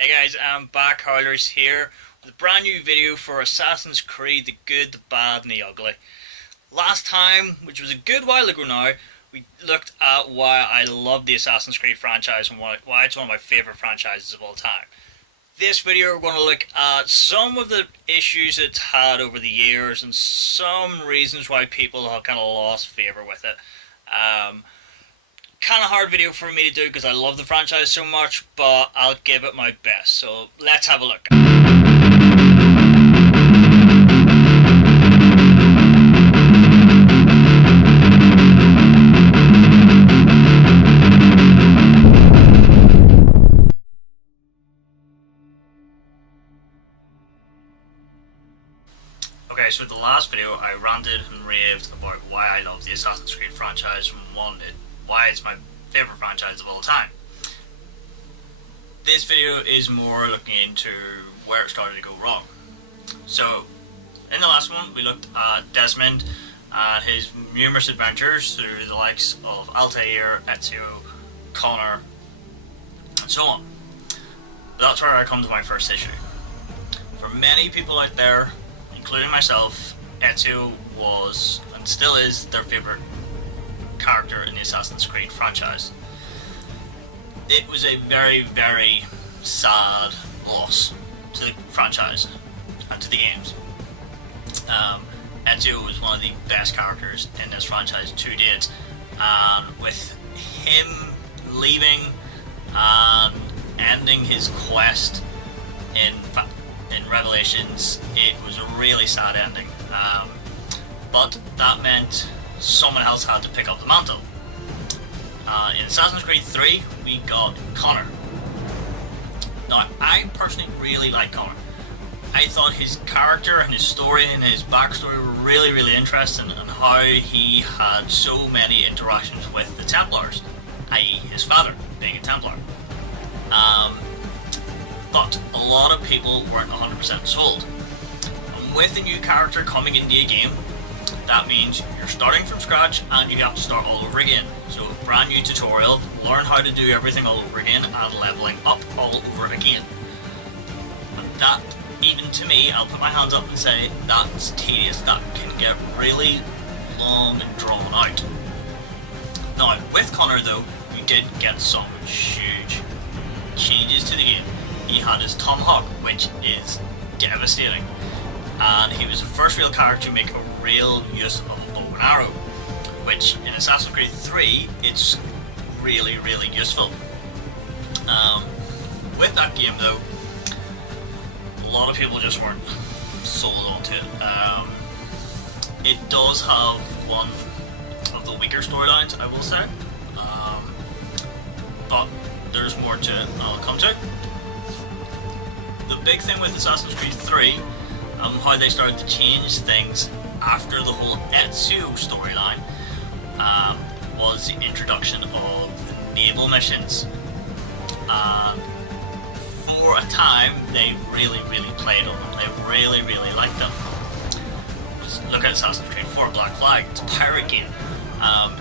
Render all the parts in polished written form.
Hey guys, I'm back, Howlers here, with a brand new video for Assassin's Creed, the good, the bad and the ugly. Last time, which was a good while ago now, we looked at why I love the Assassin's Creed franchise and why it's one of my favourite franchises of all time. This video we're going to look at some of the issues it's had over the years and some reasons why people have kind of lost favour with it. Kind of hard video for me to do because I love the franchise so much, but I'll give it my best. So let's have a look. Okay, so the last video I ranted and raved about why I love the Assassin's Creed franchise from why it's my favourite franchise of all time. This video is more looking into where it started to go wrong. So, in the last one we looked at Desmond and his numerous adventures through the likes of Altair, Ezio, Connor, and so on. But that's where I come to my first issue. For many people out there, including myself, Ezio was and still is their favourite character in the Assassin's Creed franchise. It was a very, very sad loss to the franchise and to the games. Ezio was one of the best characters in this franchise to date, and with him leaving and ending his quest in Revelations, it was a really sad ending. But that meant someone else had to pick up the mantle. In Assassin's Creed 3, we got Connor. Now, I personally really like Connor. I thought his character and his story and his backstory were really, really interesting, and how he had so many interactions with the Templars, i.e. his father being a Templar. But a lot of people weren't 100% sold. And with a new character coming into a game, that means you're starting from scratch and you have to start all over again. So a brand new tutorial, learn how to do everything all over again and leveling up all over again. And that, even to me, I'll put my hands up and say, that's tedious. That can get really long and drawn out. Now, with Connor though, we did get some huge changes to the game. He had his tomahawk, which is devastating. And he was the first real character to make a real use of a bow and arrow, which in Assassin's Creed 3 it's really, really useful. With that game though, a lot of people just weren't sold onto it. It does have one of the weaker storylines, I will say, but there's more to it I'll come to. The big thing with Assassin's Creed 3, how they started to change things after the whole Ezio storyline, was the introduction of naval missions. For a time, they really, really played on them. They really, really liked them. Just look at Assassin's Creed 4 Black Flag. It's a pirate game.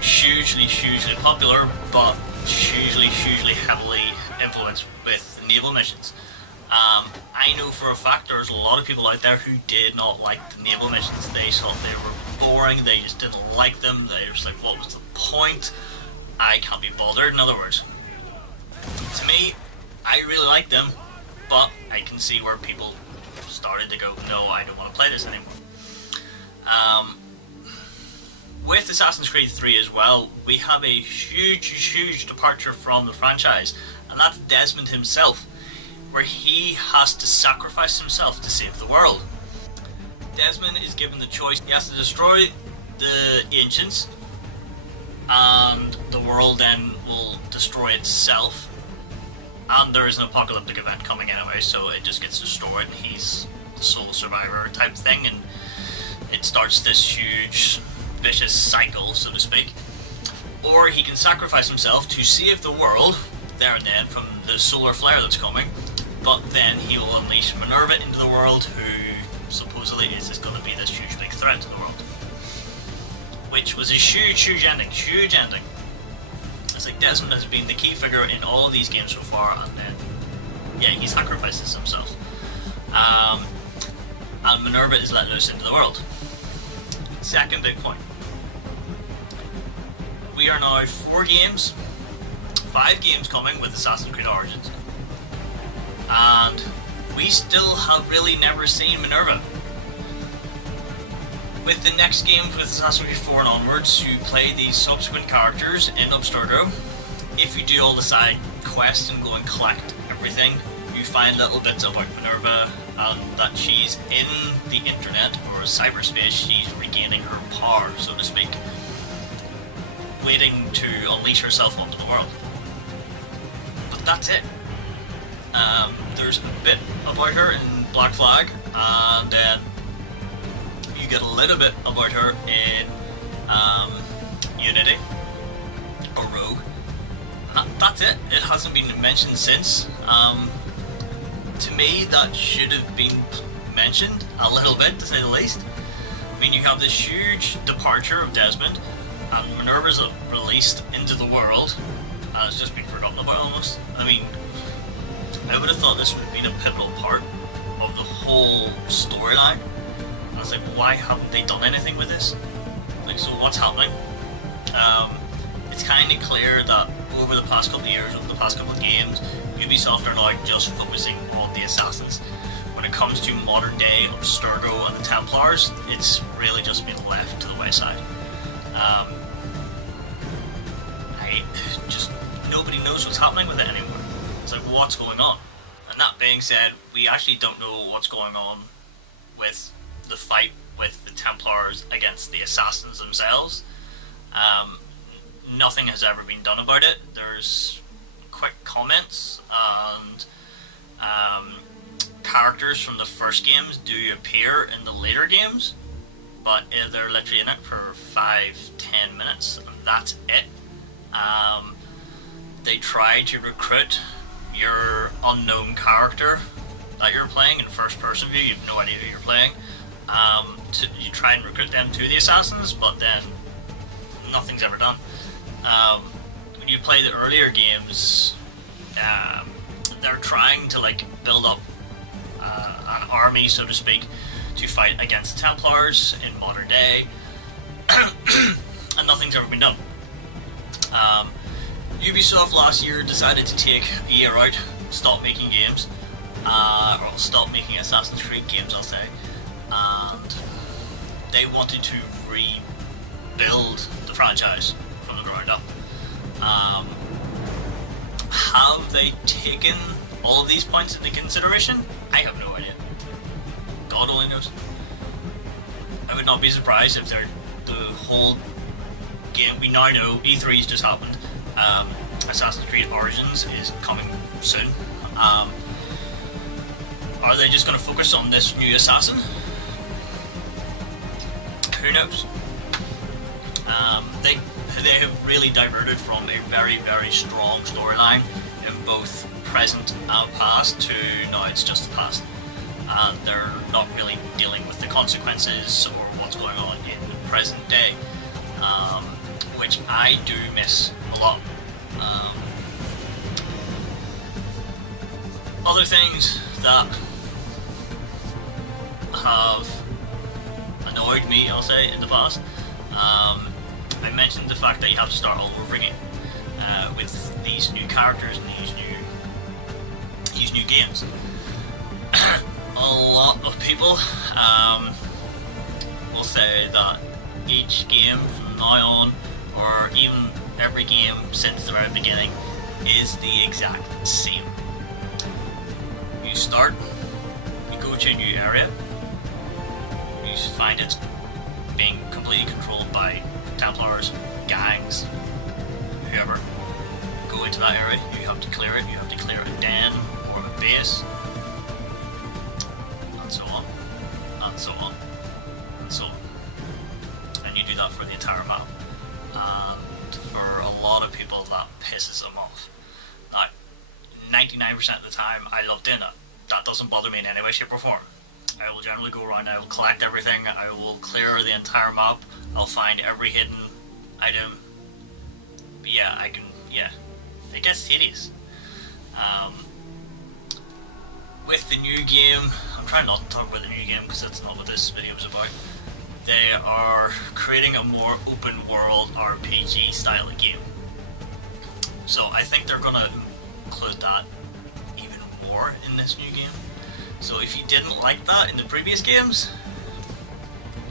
Hugely, hugely popular, but hugely heavily influenced with naval missions. I know for a fact there's a lot of people out there who did not like the naval missions. They thought they were boring, they just didn't like them, they were just like, what was the point? I can't be bothered, in other words. To me, I really like them, but I can see where people started to go, no, I don't want to play this anymore. With Assassin's Creed 3 as well, we have a huge departure from the franchise, and that's Desmond himself, where he has to sacrifice himself to save the world. Desmond is given the choice. He has to destroy the ancients, and the world then will destroy itself. And there is an apocalyptic event coming anyway, so it just gets destroyed, and he's the sole survivor type thing, and it starts this huge, vicious cycle, so to speak. Or he can sacrifice himself to save the world, there and then, from the solar flare that's coming, but then he will unleash Minerva into the world, who supposedly is just going to be this huge big threat to the world. Which was a huge ending. It's like Desmond has been the key figure in all of these games so far, and then, yeah, he sacrifices himself. And Minerva is let loose into the world. Second big point. We are now 5 games coming with Assassin's Creed Origins. And we still have really never seen Minerva. With the next games with Assassin's Creed 4 and onwards, you play these subsequent characters in Abstergo. If you do all the side quests and go and collect everything, you find little bits about Minerva and that she's in the internet or cyberspace. She's regaining her power, so to speak, waiting to unleash herself onto the world. But that's it. There's a bit about her in Black Flag, and then you get a little bit about her in Unity or Rogue. That's it. It hasn't been mentioned since. To me, that should have been mentioned a little bit, to say the least. I mean, you have this huge departure of Desmond, and Minerva's released into the world, and it's just been forgotten about almost. I mean, I would have thought this would have been a pivotal part of the whole storyline. And I was like, why haven't they done anything with this? Like, so what's happening? It's kind of clear that over the past couple of years, over the past couple of games, Ubisoft are now just focusing on the Assassins. When it comes to modern day Abstergo and the Templars, it's really just been left to the wayside. Nobody knows what's happening with it anymore. It's like, what's going on? And that being said, we actually don't know what's going on with the fight with the Templars against the Assassins themselves. Nothing has ever been done about it. There's quick comments, and characters from the first games do appear in the later games, but they're literally in it for 5-10 minutes, and that's it. They try to recruit your unknown character that you're playing in first person view. You have no idea who you're playing. You try and recruit them to the Assassins, but then nothing's ever done. When you play the earlier games, they're trying to build up an army, so to speak, to fight against the Templars in modern day, and nothing's ever been done. Ubisoft last year decided to take a year out, stop making games, or stop making Assassin's Creed games, I'll say, and they wanted to rebuild the franchise from the ground up. Have they taken all of these points into consideration? I have no idea. God only knows. I would not be surprised if the whole game, we now know E3's just happened. Assassin's Creed Origins is coming soon. Are they just going to focus on this new assassin? Who knows? They have really diverted from a very, very strong storyline in both present and past to now it's just the past. And they're not really dealing with the consequences or what's going on in the present day, which I do miss a lot. Other things that have annoyed me, I'll say, in the past, I mentioned the fact that you have to start all over again with these new characters and these new games. A lot of people will say that each game from now on, or even every game since the very beginning, is the exact same. You start, you go to a new area, you find it being completely controlled by Templars, gangs, whoever. Go into that area, you have to clear it, you have to clear a den or a base, and so on, and so on, and so on. And you do that for the entire map. And for a lot of people, that pisses them off. Now, 99% of the time, I love doing that. That doesn't bother me in any way, shape, or form. I will generally go around, I will collect everything, I will clear the entire map, I'll find every hidden item. But yeah, it gets tedious. with the new game, I'm trying not to talk about the new game because that's not what this video is about. They are creating a more open world RPG style of game. So I think they're going to include that even more in this new game. So if you didn't like that in the previous games,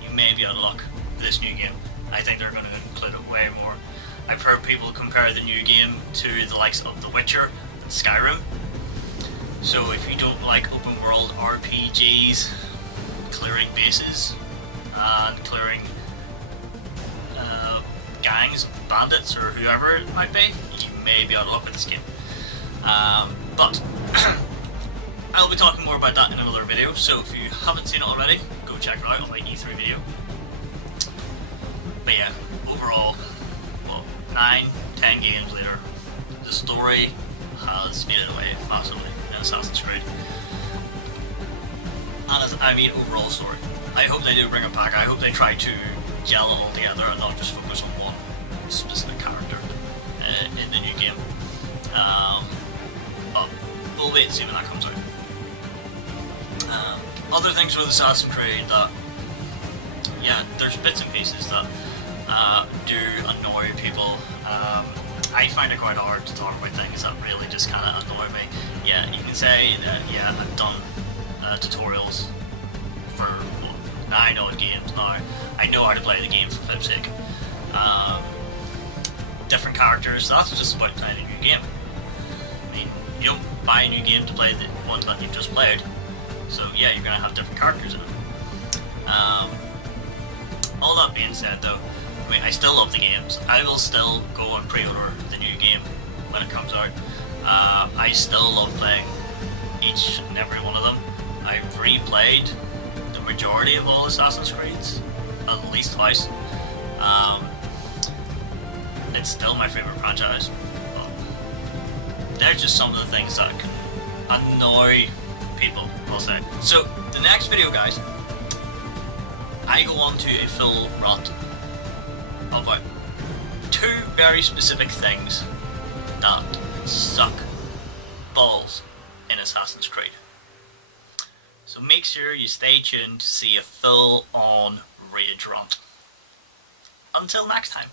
you may be out of luck with this new game. I think they're going to include it way more. I've heard people compare the new game to the likes of The Witcher and Skyrim. So if you don't like open world RPGs, clearing bases and clearing gangs, bandits or whoever it might be, you may be out of luck with this game. But I'll be talking more about that in another video, so if you haven't seen it already, go check it out on my E3 video. But yeah, overall, well, 9-10 games later, the story has faded away massively in Assassin's Creed. And I mean overall story. I hope they do bring it back. I hope they try to gel it all together and not just focus on one specific character in the new game. But we'll wait and see when that comes out. Other things with Assassin's Creed that, yeah, there's bits and pieces that do annoy people. I find it quite hard to talk about things that really just kind of annoy me. Yeah, you can say that, yeah, I've done tutorials for 9 odd games now. I know how to play the game for flip's sake. Different characters, that's just about playing a new game. I mean, you don't buy a new game to play the one that you've just played. So yeah, you're going to have different characters in it. All that being said though, I mean, I still love the games. I will still go and pre-order the new game when it comes out. I still love playing each and every one of them. I've replayed the majority of all Assassin's Creeds at least twice. It's still my favourite franchise. But there's just some of the things that can annoy people, I'll say. So, the next video, guys, I go on to a full rant about 2 very specific things that suck balls in Assassin's Creed. So make sure you stay tuned to see a full-on rage rant. Until next time.